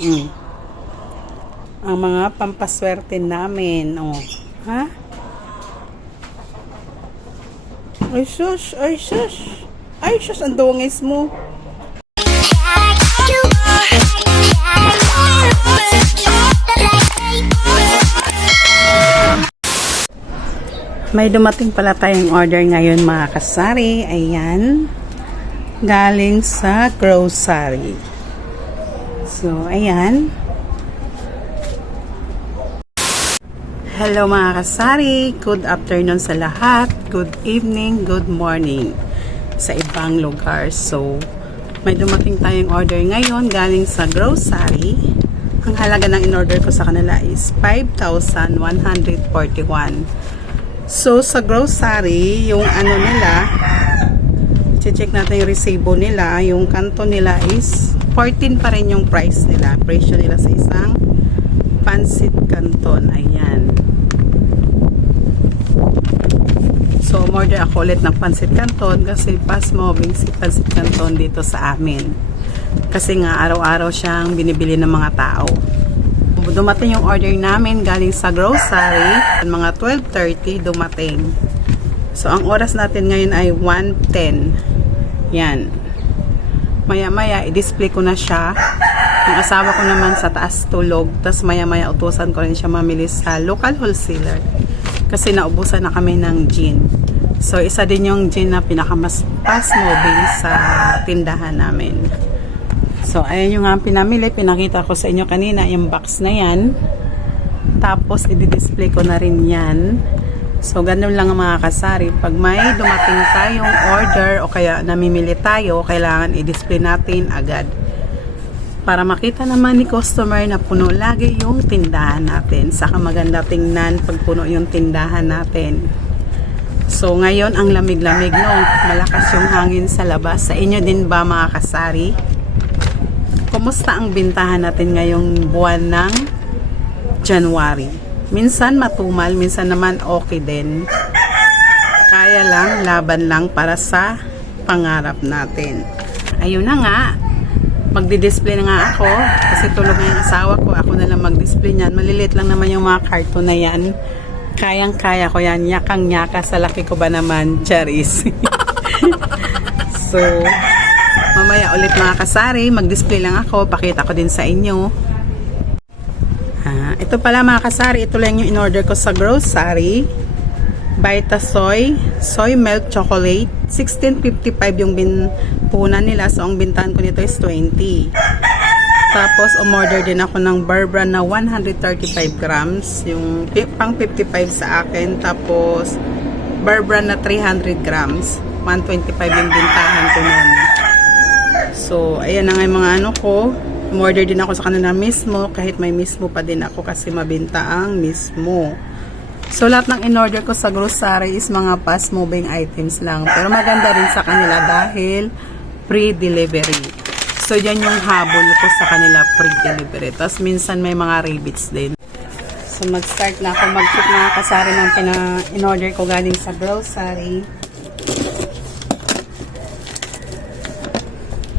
Mm. Ang mga pampaswerte namin. Oh. Ha? Ay, sus. Ay, sus. Ay, sus. Ang dungis mo. May dumating pala tayong order ngayon mga kasari. Ayan. Galing sa grocery. So, ayan. Hello mga kasari. Good afternoon sa lahat. Good evening, good morning sa ibang lugar. So, may dumating tayong order ngayon galing sa grocery. Ang halaga ng in-order ko sa kanila is 5,141. So, sa grocery, yung ano nila, check natin yung resibo nila, yung kanto nila is 14 pa rin yung price nila. Presyo nila sa isang pansit canton. Ayan. So, order ako ulit ng pansit canton kasi fast moving si pansit canton dito sa amin. Kasi nga, araw-araw siyang binibili ng mga tao. Dumating yung order namin galing sa grocery. Mga 12:30 dumating. So, ang oras natin ngayon ay 1:10. Yan. Maya-maya, i-display ko na siya. Yung asawa ko naman sa taas tulog. Tapos maya-maya, utusan ko rin siya mamili sa local wholesaler. Kasi naubusan na kami ng gin. So, isa din yung gin na pinakamas fast moving sa tindahan namin. So, ayan yung nga pinamili. Pinakita ko sa inyo kanina yung box na yan. Tapos, i-display ko na rin yan. So, ganun lang mga kasari. Pag may dumating tayong order o kaya namimili tayo, kailangan i-display natin agad. Para makita naman ni customer na puno lagi yung tindahan natin. Saka maganda tingnan pag puno yung tindahan natin. So, ngayon ang lamig-lamig no. Malakas yung hangin sa labas. Sa inyo din ba mga kasari? Kumusta ang bintahan natin ngayong buwan ng January? Minsan matumal, minsan naman okay din. Kaya lang, laban lang para sa pangarap natin. Ayun na nga. Magdi-display na nga ako. Kasi tulog na yung asawa ko. Ako na lang mag-display niyan. Maliliit lang naman yung mga karton na yan. Kayang-kaya ko yan. Yakang-yaka sa laki ko ba naman? Charis. So, mamaya ulit mga kasari, mag-display lang ako, pakita ko din sa inyo. Ito pala mga kasari, ito lang yung in-order ko sa grocery. Vitasoy, soy milk chocolate, 16.55 yung punan nila, so ang bintahan ko nito is 20. Tapos umorder din ako ng Bear Brand na 135 grams, yung pang 55 sa akin. Tapos Bear Brand na 300 grams, 125 yung bintahan ko nun. So, ayan na nga yung mga ano ko. Umorder din ako sa kanila mismo. Kahit may mismo pa din ako kasi mabinta ang mismo. So, lahat ng in-order ko sa grocery is mga fast moving items lang. Pero maganda rin sa kanila dahil free delivery. So, yan yung habol ko sa kanila, free delivery. Tapos, minsan may mga rebates din. So, mag-start na ako mag-check mga kasari ng in-order ko galing sa grocery.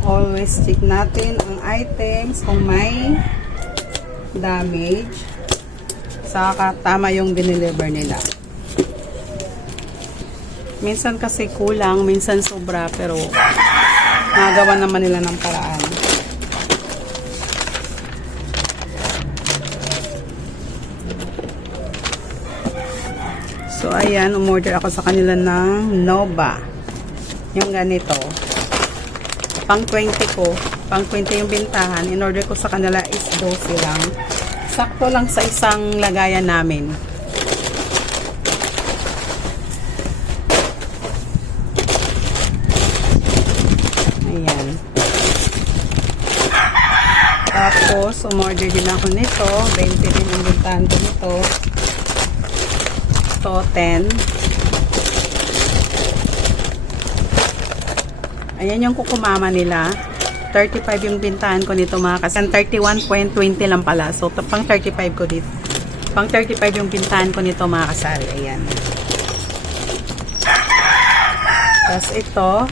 Always check natin ang items kung may damage. Saka tama yung dineliver nila. Minsan kasi kulang, minsan sobra, pero nagawa naman nila ng paraan. So ayan, umorder ako sa kanila ng Nova. Yung ganito. Pang 20 ko, pang 20 yung bintahan, in order ko sa kanila is 12 lang. Sakto lang sa isang lagayan namin. Ayan. Tapos, umorder din ako nito. 20 din yung bintahan ko nito. Ito, 10. Ayan yung kukumama nila. 35 yung bintahan ko nito mga kasi 31.20 lang pala. So, pang 35 ko dito. Pang 35 yung bintahan ko nito mga kasari. Ayan. Tapos ito,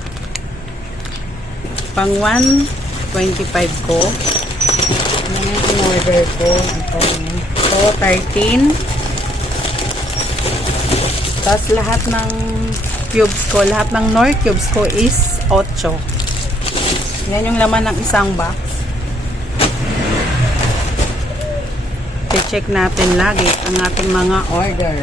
pang 125 ko. Ano yung in-order ko? Ito, 13. Tapos lahat ng cubes ko, lahat ng Knorr cubes ko is 8. Yan yung laman ng isang box. I-check natin lagi ang ating mga order.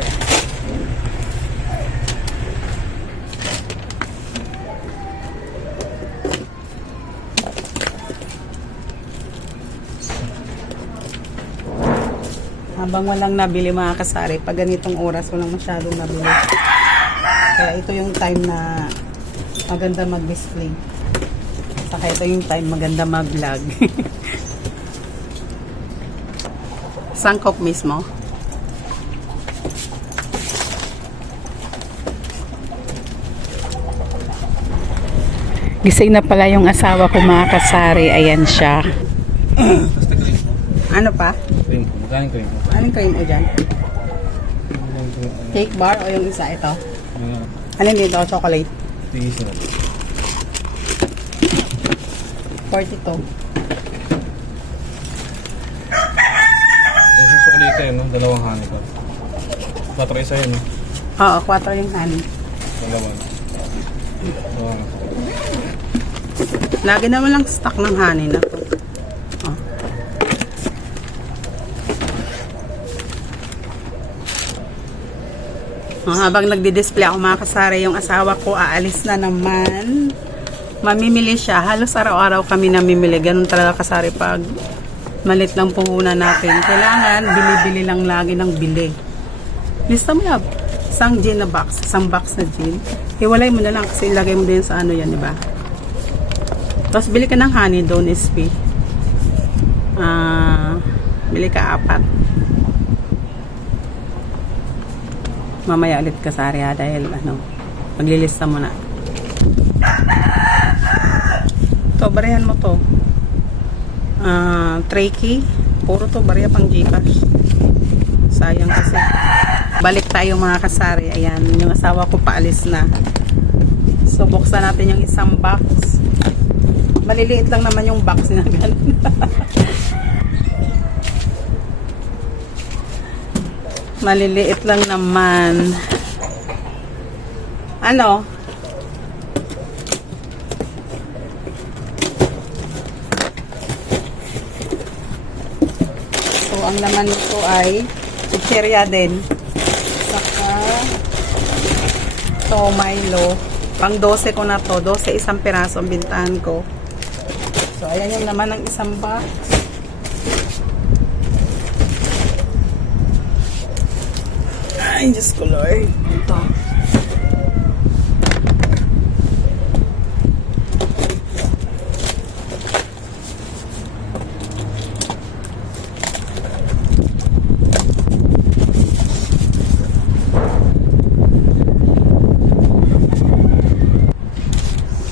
Habang walang nabili mga kasari, pag ganitong oras walang masyadong nabili. Kaya ito yung time na maganda mag-display. Saka ito yung time maganda mag-vlog. Sangkop mismo. Gising na pala yung asawa ko mga kasari. Ayan siya. Basta cream po. Ano pa? Cream po. Magkaling cream po. Anong cream o dyan? Cake bar o yung isa ito? Ano dito? Chocolate? Tigis na. 42. Yung susuklita yun, no? Dalawang honey pa. 4 isa yun, no? Oo, 4 yung honey. Dalawang. Lagi naman lang stock ng honey na to. Oh. Habang nagdi-display ako mga kasari, yung asawa ko aalis na naman. Mamimili siya. Halos araw-araw kami namimili. Ganun talaga kasari pag malit lang puhunan natin. Kailangan bili-bili lang lagi ng bili. Lista mo na. Isang gin na box. Isang box na gin. Hiwalay mo na lang kasi ilagay mo din sa ano yan, diba? Tapos bili ka ng honey, don't SP. Bili ka 4. Mamaya ulit kasari ha, dahil ano, maglilista mo na. To, barihan mo to. Tray key. Puro to, bariya pang Gcash. Sayang kasi. Balik tayo mga kasari. Ayan, yung asawa ko paalis na. So, buksan natin yung isang box. Maliliit lang naman yung box na ganun. Maliliit lang naman. Ano? So, ang laman nito ay chicherya din. Saka to Milo. Pang 12 ko na to. 12 isang piraso ang bintahan ko. So, ayan yung laman ng isang box. Ay, Diyos ko, Lord. Ito.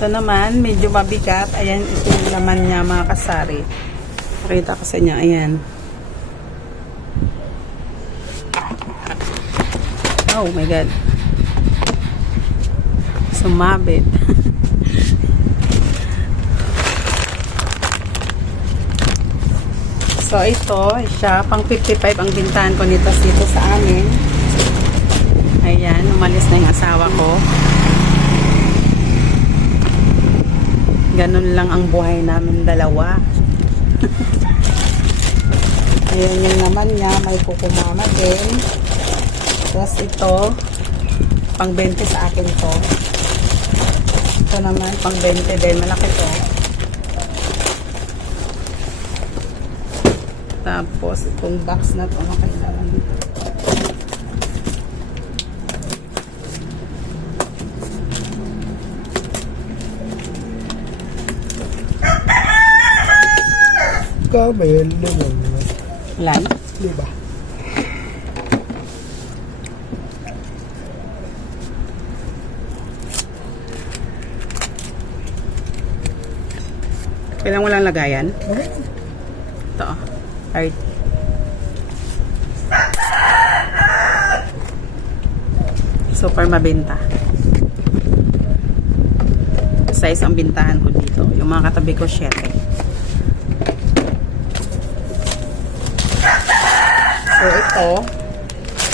Ito naman, medyo mabigat. Ayan, ito yung laman niya, mga kasari. Pakita ko sa inyo. Ayan. Oh my God. Sumabit. So, ito, siya, pang 55 ang bintahan ko nito dito sa amin. Ayan, umalis na yung asawa ko. Ganun lang ang buhay namin dalawa. Ayan yung naman niya, may kukumama din. Tapos ito, pang 20 sa akin to. Ito naman, pang 20 din. Malaki to. Tapos, itong box na to, ano kailangan dito? Kabel naman. Lan? Diba? Kailangan walang lagayan? Okay. Ito. Right. Super mabenta. Size ang bintahan ko dito. Yung mga katabi ko, 7. ito,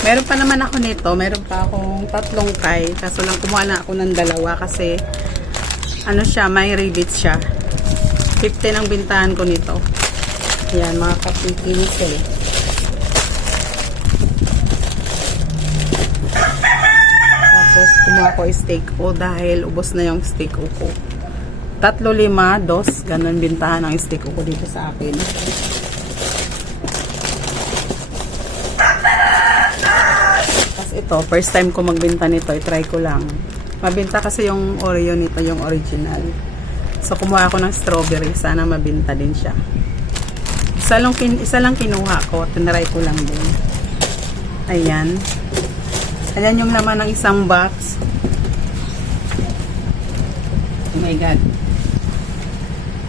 meron pa naman ako nito. Meron pa akong 3 kay. Kaso lang kumuha na ako ng 2 kasi ano siya, may rebate siya. 15 ang bintahan ko nito. Yan, mga kapipinsel. Tapos, kumuha ko steak o dahil ubos na yung steak ko. 3, 5, 2. Ganun bintahan ang steak ko dito sa akin. Tapos ito, first time ko magbenta nito. I-try ko lang. Mabenta kasi yung Oreo nito, yung original. So, kumuha ako ng strawberry. Sana mabenta din siya. Isa lang kinuha ko. Tinaray ko lang din. Ayan. Ayan yung laman ng isang box. Oh my God.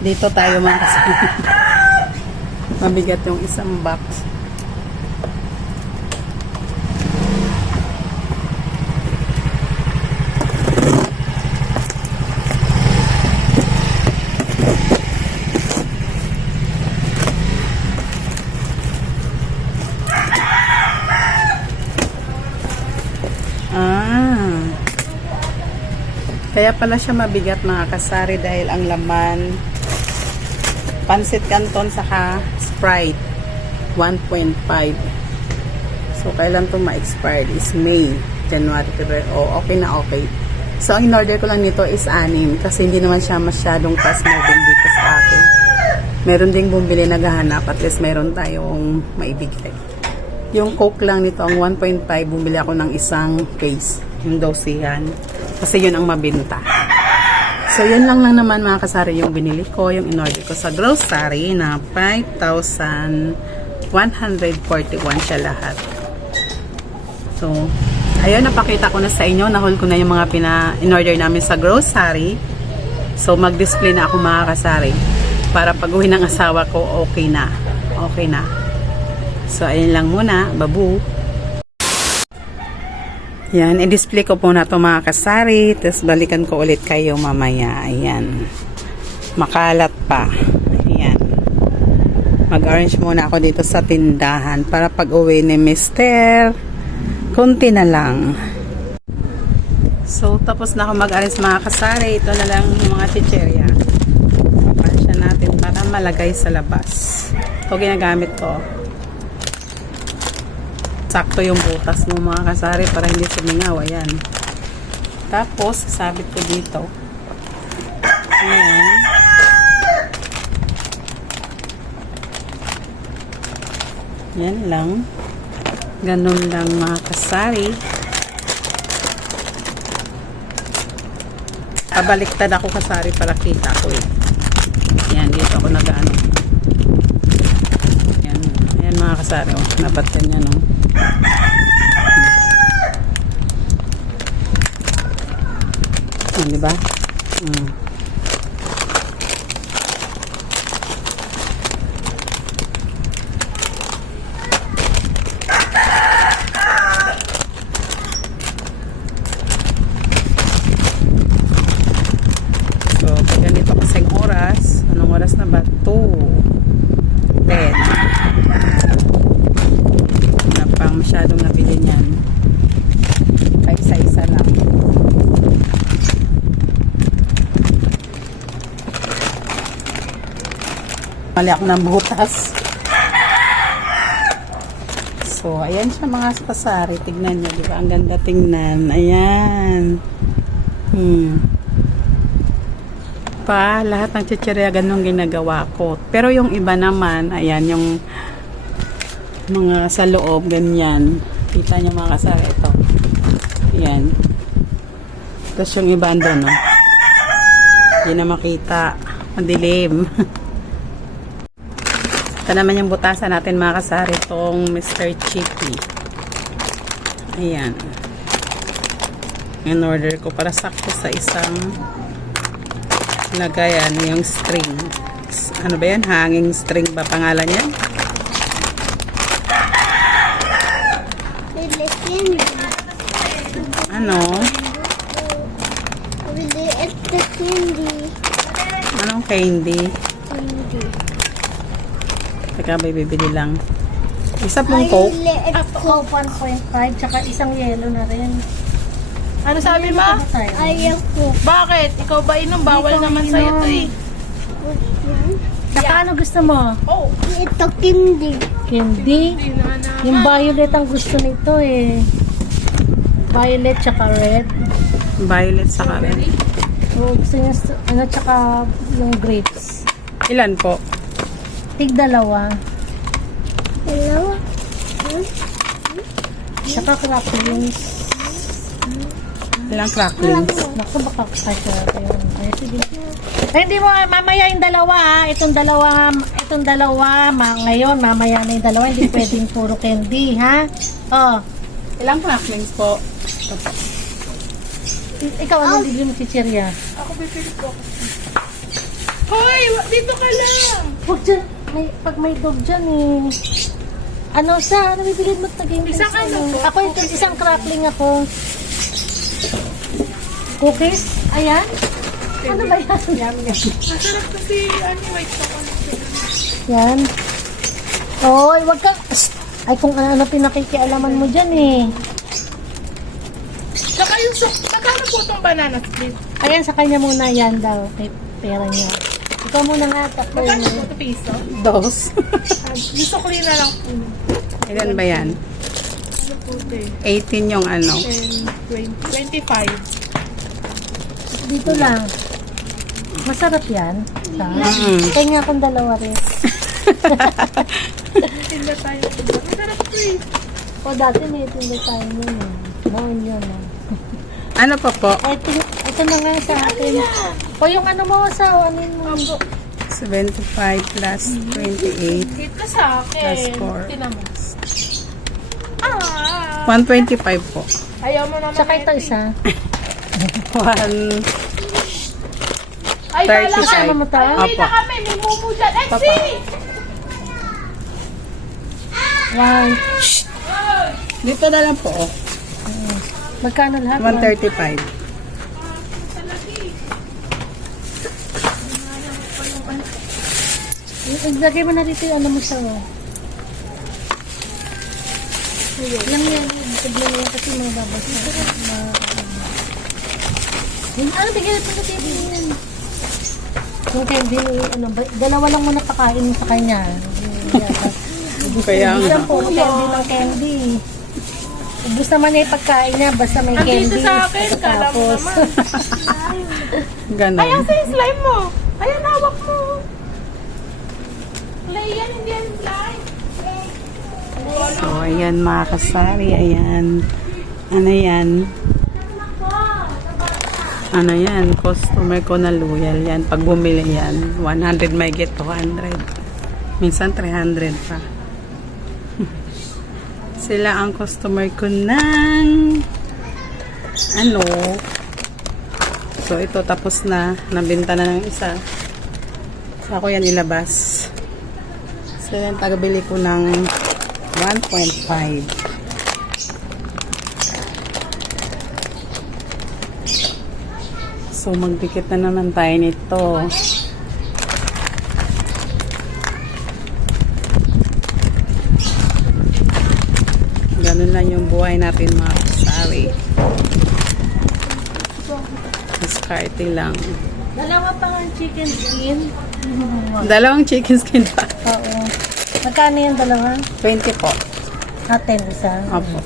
Dito tayo mga kasama. Mabigat yung isang box. Kaya pala siya mabigat mga kasari dahil ang laman pansit canton saka Sprite 1.5. So kailan to ma-expired is May, January, February. Oh, okay na okay. So ang in-order ko lang nito is 6 kasi hindi naman siya masyadong fast moving dito sa akin. Meron ding bumili naghahanap, at least meron tayong maibigay. Yung Coke lang nito ang 1.5, bumili ako ng isang case, yung dosihan. Kasi yun ang mabenta. So, yun lang naman mga kasari yung binili ko, yung in-order ko sa grocery na 5,141 siya lahat. So, ayun, napakita ko na sa inyo. Nahol ko na yung mga in-order namin sa grocery. So, mag-display na ako mga kasari. Para pag uwi ng asawa ko, okay na. Okay na. So, ayun lang muna. Babu. Yan, i-display ko po na ito mga kasari. Tapos balikan ko ulit kayo mamaya. Ayan. Makalat pa. Ayan. Mag-orange muna ako dito sa tindahan para pag uwi ni Mr. Kunti na lang. So, tapos na ako mag-orange mga kasari. Ito na lang yung mga chicherya. Papansya natin para malagay sa labas. Ito ginagamit ko. Sakto yung butas mo mga kasari para hindi sumingaw. Ayan. Tapos, sasabit ko dito. Ayan. Yan lang. Ganun lang mga kasari. Pabaliktad ako kasari para kita ko eh. Yan, dito ako nag-ano. Yan. Yan mga kasari. Oh. Napat yan yan oh. Diba? So, ganito kasing oras. Anong oras na ba? 2:10. Na pang masyadong nabili niyan. Kahit isa-isa lang. Mali ako ng butas. So, ayan siya mga kasari. Tignan nyo, di ba? Ang ganda tingnan. Ayan. Lahat ng chichirya ganun ginagawa ko. Pero yung iba naman, ayan, yung mga sa loob, ganyan. Kita nyo mga kasari, ito. Ayan. Tapos yung iba andun, no? Hindi na makita. Madilim. Ito naman yung butasan natin mga kasari, itong Mr. Chippy. Ayan. In-order ko para sakto sa isang lagayan, yung string. Ano ba yan? Hanging string ba pangalan yan? Ano? Anong candy? Teka, may bibili lang. Isa pong Coke. Coke 1.5, tsaka isang yellow na rin. Ano sabi mo? Ayaw ko. Bakit? Ikaw ba inom? Bawal naman sa'yo to eh. Tsaka ano gusto mo? Oh, Ito, candy. Candy? hindi na naman. Yung violet ang gusto nito eh. Violet tsaka red. Violet sa red. O, gusto niya, ano, tsaka yung grapes. Ilan po? Tig dalawa. Dalawa? Tsaka cracklings. Ilang cracklings? Naku, baka kasya natin. Ay, sige. Ay, hindi mo, mamaya yung dalawa ah. Itong dalawa, ngayon, mamaya na yung dalawa. Hindi pwedeng puro candy, ha? Oh, Ilang cracklings po? ikaw, anong bibili mo chichirya? Ako bibili ko. Hoy, dito ka lang. Huwag dyan, pag may dog dyan eh. Ano sa, ano bibili mo naging Isang ano po? Ako, ito, isang crackling ako. Cookies? Ayan? Ano ba yan? Masarap kasi white chocolate. Yan. Oy, wag ka. Ay, kung ano pinakikialaman mo dyan eh. Saka yung magkano po itong banana split? Ayan, sa kanya muna yan daw. Kay pera niya. Ikaw muna nga, takbo Magkano mo. po ito piso? Dos. Yung sukli na lang po. Ilan ba yan? Ano po ito eh? 18 yung ano. 10, 20, 25. Dito lang. Masarap yan. Sa? Kaya nga akong dalawa rin. Tinda tayo. Masarap po eh. O dati may tinda tayo nun eh. Noon yun eh. Ano pa po? Ito na nga sa atin. O yung ano mo sa ano mo. 75 plus 28 Hit ka sa akin. plus 4. Tinan mo. Ah! 125 po. Ayaw mo naman. Tsaka ito Eti. isa. 1 Ay, 35. bala ka. Kasama mo to? Ay, hindi Opo. na kami. May mumu dyan. Ay, Papa. One. Dito na lang po. Oh. Magkano lahat? 135. Lagay mo na dito yung ano mo sa o. Lang yan. Tignan mo yan kasi mga babas na. Ano, bigyan ito na table yan. Yung candy, ano, dalawa lang muna pakain mo sa kanya. Kaya Hindi nga. lang po, candy ng candy. Ubus naman niya yung pagkain niya, basta may Andito candy. sa akin. Kala mo Pagkatapos. naman. Ganon. Ayan sa slime mo. Ayan, hawak mo. Play yan, hindi yan slime. So, ayan mga kasari. Ayan. Ano yan? Ano yan? Customer ko na loyal yan. Pag bumili yan, 100 may get 200. Minsan 300 pa. Sila ang customer ko ng ano. So, ito tapos na. Nabenta na ng isa. So, ako yan ilabas. So, yan tagabili ko ng 1.5. So, magdikit na naman tayo nito. Ganun lang yung buhay natin mga kasari. Diskarte lang. Dalawa pa ang chicken skin. Dalawang chicken skin pa. Oo. Magkano yung dalawa? 20 po. Aten isa. Opo.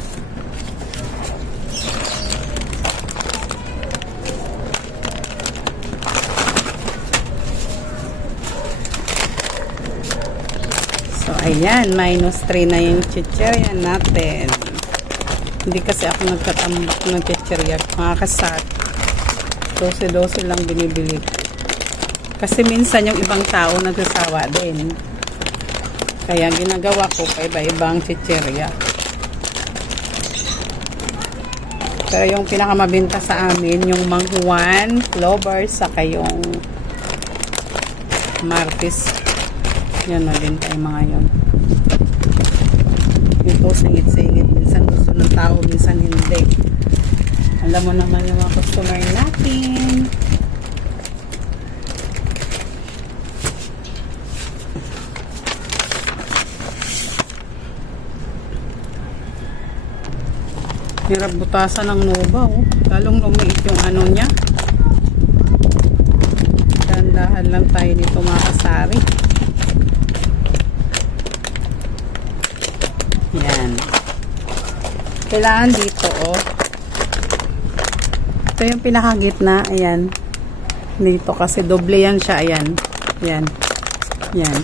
So, ayan. Minus 3 na yung chichirya natin. Hindi kasi ako nagtatambak ng chichirya. Mga kasat. 12-12 lang binibili. Kasi minsan yung ibang tao nagsasawa din. Kaya ginagawa ko pa iba-ibang chichirya. Pero yung pinakamabenta sa amin, yung manghuan, clover, saka yung martis. Yan, mabenta yung mga yun. Ito, singit-singit. Minsan gusto ng tao, minsan hindi. Alam mo naman yung mga customer natin. Hirap butasan ng Nova, oh. Lalong lumiit yung ano niya. Dahan-dahan lang tayo dito mga kasari. Yan. Kailangan dito, oh. Ito yung pinakagitna, ayan. Dito kasi doble yan siya, ayan. Yan. Yan.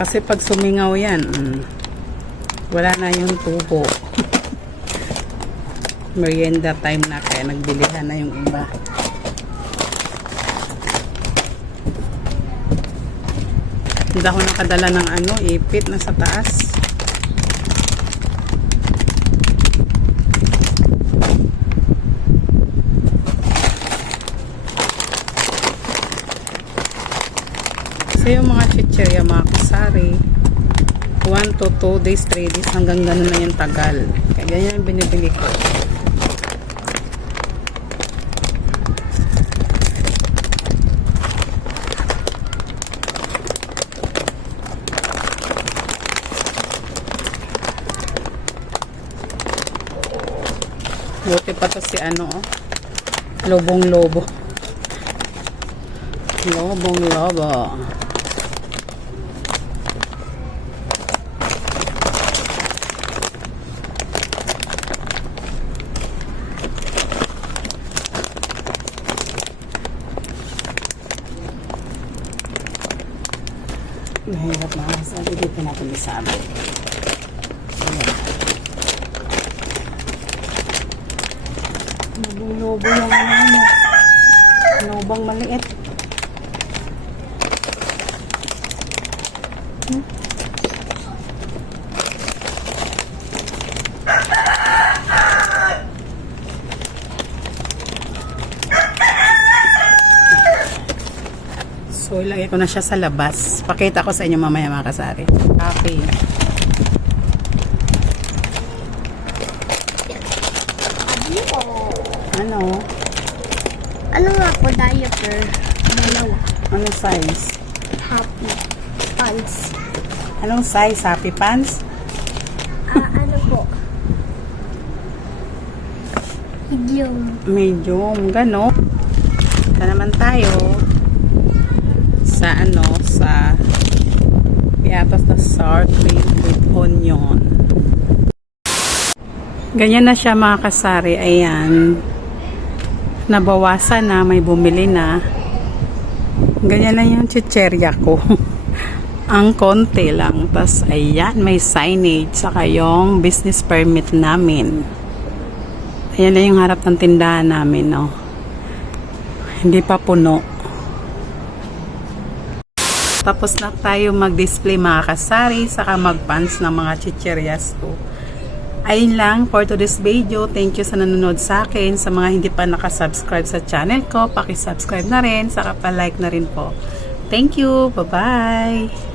Kasi pag sumingaw yan, wala na yung tubo. Merienda time na kaya nagbilihan na yung iba. Hindi ako nakadala ng ano, ipit na sa taas. So yung mga chicherya mga kasari, 1 to 2 days, 3 days, hanggang ganun na yung tagal. Kaya ganyan yung binibili ko. Buti pa to si ano, oh. Lobong-lobo. Lobong-lobo. Mahirap na kasi dito natin isama. Lobong-lobo yung ano. Lobang maliit. So, ilagay ko na siya sa labas. Pakita ko sa inyo mamaya mga kasari. Okay. Ano? Ano nga po, diaper? Dalawa. Ano size? Happy. Pants. Anong size? Happy pants? Ano po? Medium. Medium. Gano. Ito naman tayo sa ano, sa piatas na sour cream with onion. Ganyan na siya mga kasari. Ayan. Nabawasan na, may bumili na. Ganyan na yung chicherya ko. Ang konti lang. Tapos ayan, may signage saka yung business permit namin. Ayan na yung harap ng tindahan namin, no. Hindi pa puno. Tapos na tayo mag-display mga kasari saka mag-pants ng mga chicheryas ko. Ayun lang for today's video. Thank you sa nanonood sa akin. Sa mga hindi pa nakasubscribe sa channel ko, paki-subscribe na rin, saka pa-like na rin po. Thank you. Bye-bye.